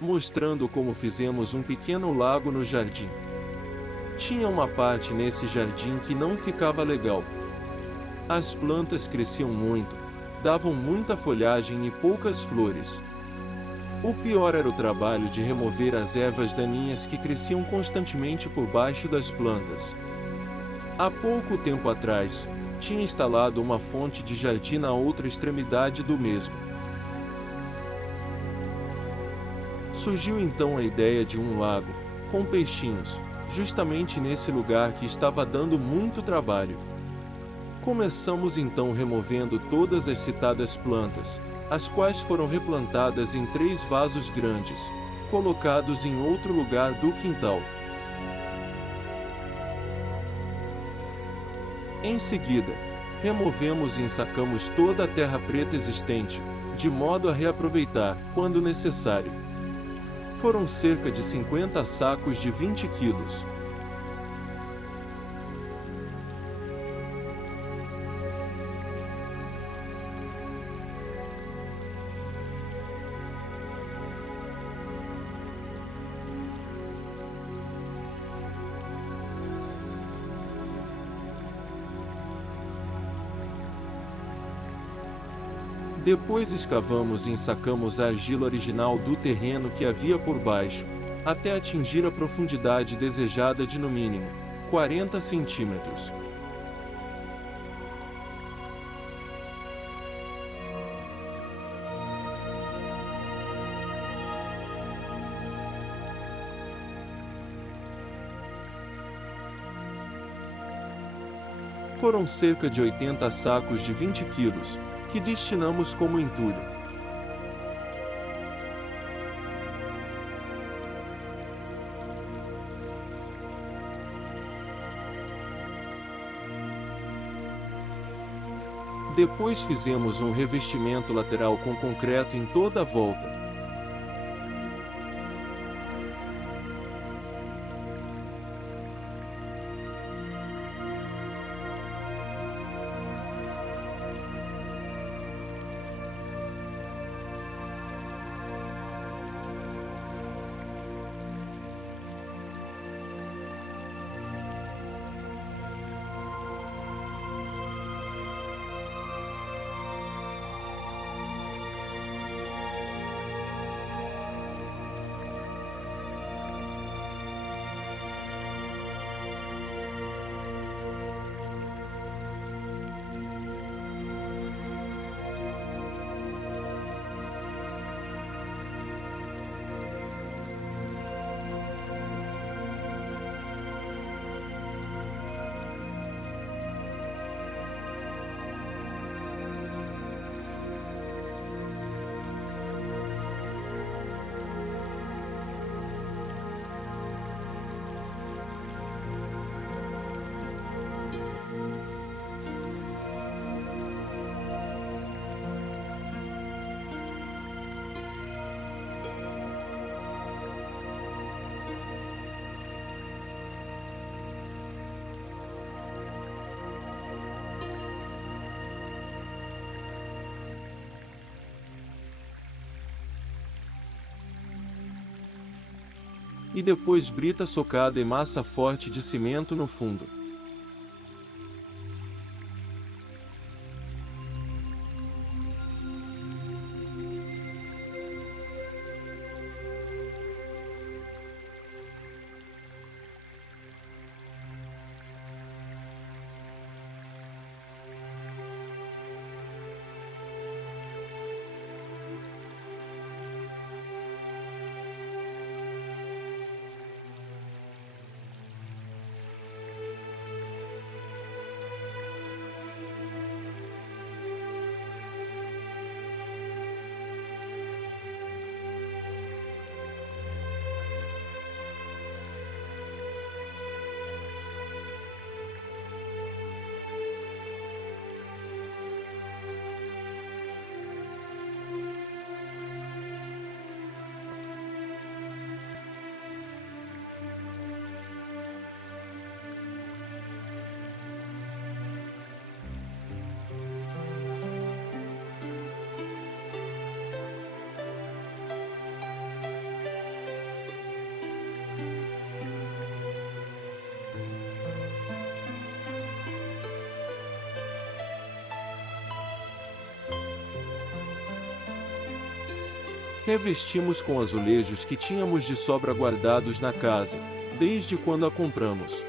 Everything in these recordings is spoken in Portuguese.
mostrando como fizemos um pequeno lago no jardim. Tinha uma parte nesse jardim que não ficava legal. As plantas cresciam muito, davam muita folhagem e poucas flores. O pior era o trabalho de remover as ervas daninhas que cresciam constantemente por baixo das plantas. Há pouco tempo atrás, tinha instalado uma fonte de jardim na outra extremidade do mesmo. Surgiu então a ideia de um lago, com peixinhos, justamente nesse lugar que estava dando muito trabalho. Começamos então removendo todas as citadas plantas, as quais foram replantadas em 3 vasos grandes, colocados em outro lugar do quintal. Em seguida, removemos e ensacamos toda a terra preta existente, de modo a reaproveitar, quando necessário. Foram cerca de 50 sacos de 20 quilos. Depois escavamos e ensacamos a argila original do terreno que havia por baixo, até atingir a profundidade desejada de no mínimo 40 centímetros. Foram cerca de 80 sacos de 20 quilos, que destinamos como entulho. Depois fizemos um revestimento lateral com concreto em toda a volta. E depois brita socada e massa forte de cimento no fundo. Revestimos com azulejos que tínhamos de sobra guardados na casa, desde quando a compramos.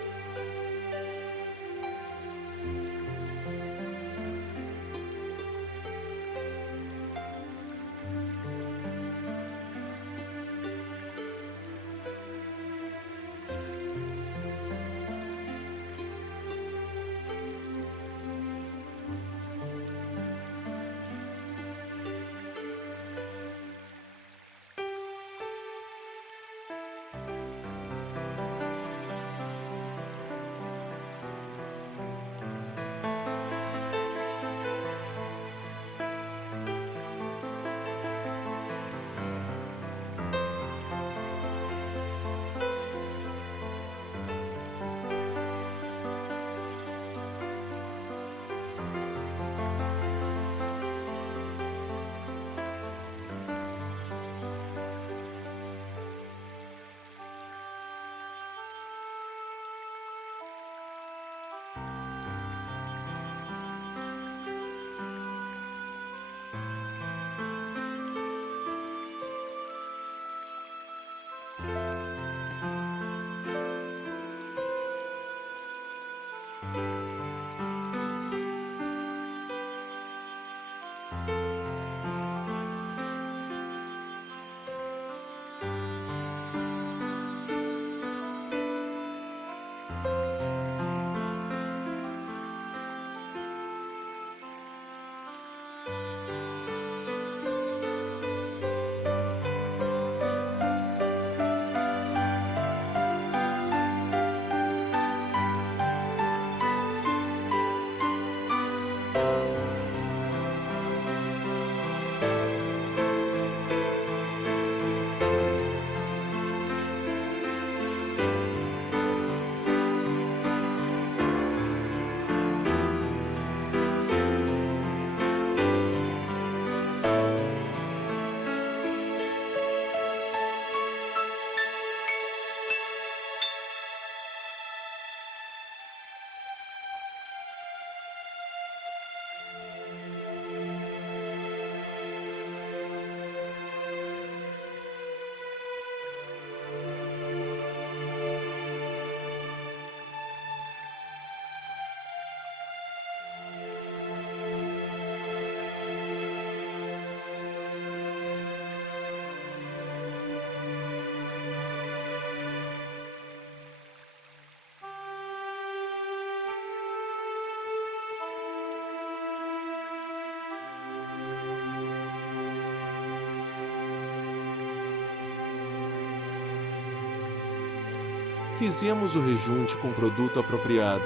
Fizemos o rejunte com produto apropriado.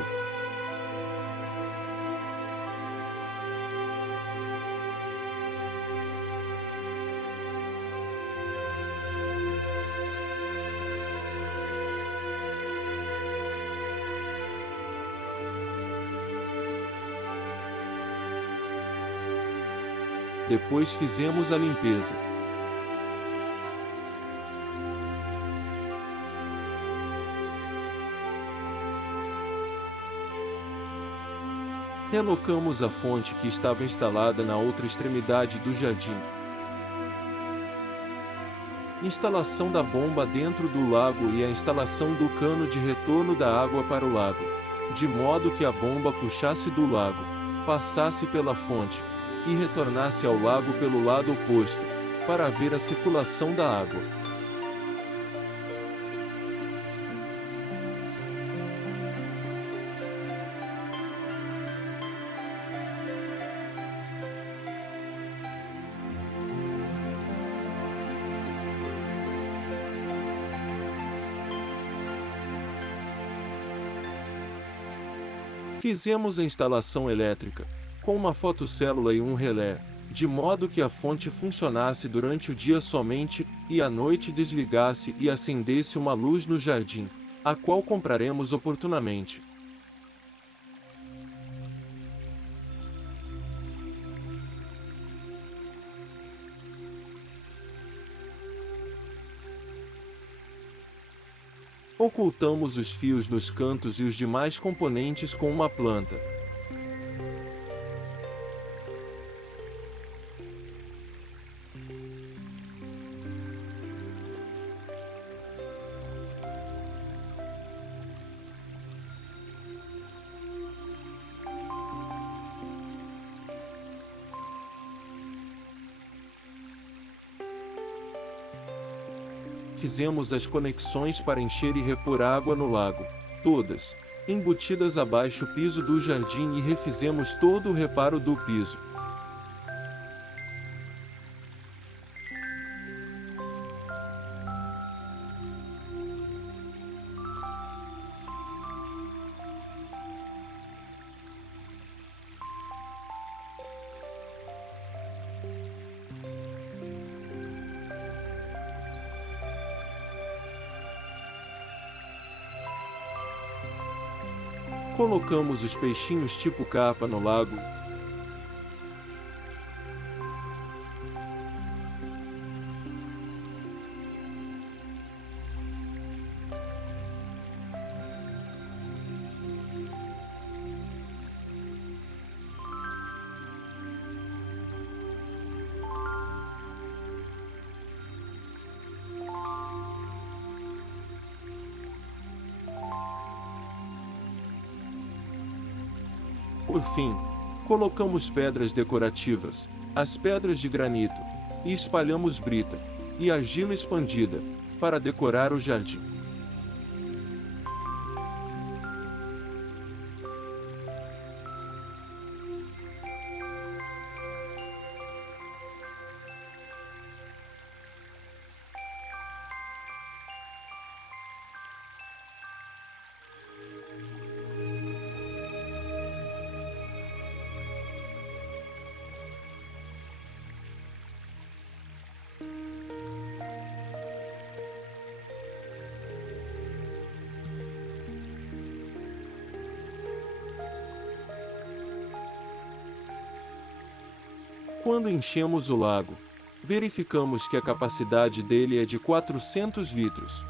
Depois fizemos a limpeza. Relocamos a fonte que estava instalada na outra extremidade do jardim. Instalação da bomba dentro do lago e a instalação do cano de retorno da água para o lago, de modo que a bomba puxasse do lago, passasse pela fonte e retornasse ao lago pelo lado oposto, para haver a circulação da água. Fizemos a instalação elétrica, com uma fotocélula e um relé, de modo que a fonte funcionasse durante o dia somente, e à noite desligasse e acendesse uma luz no jardim, a qual compraremos oportunamente. Ocultamos os fios nos cantos e os demais componentes com uma planta. Fizemos as conexões para encher e repor água no lago, todas embutidas abaixo do piso do jardim, e refizemos todo o reparo do piso. Colocamos os peixinhos tipo capa no lago. Por fim, colocamos pedras decorativas, as pedras de granito, e espalhamos brita e argila expandida para decorar o jardim. Quando enchemos o lago, verificamos que a capacidade dele é de 400 litros.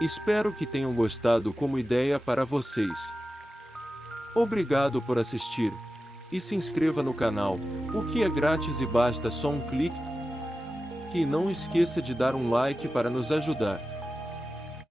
Espero que tenham gostado como ideia para vocês. Obrigado por assistir. E se inscreva no canal, o que é grátis e basta só um clique. E não esqueça de dar um like para nos ajudar.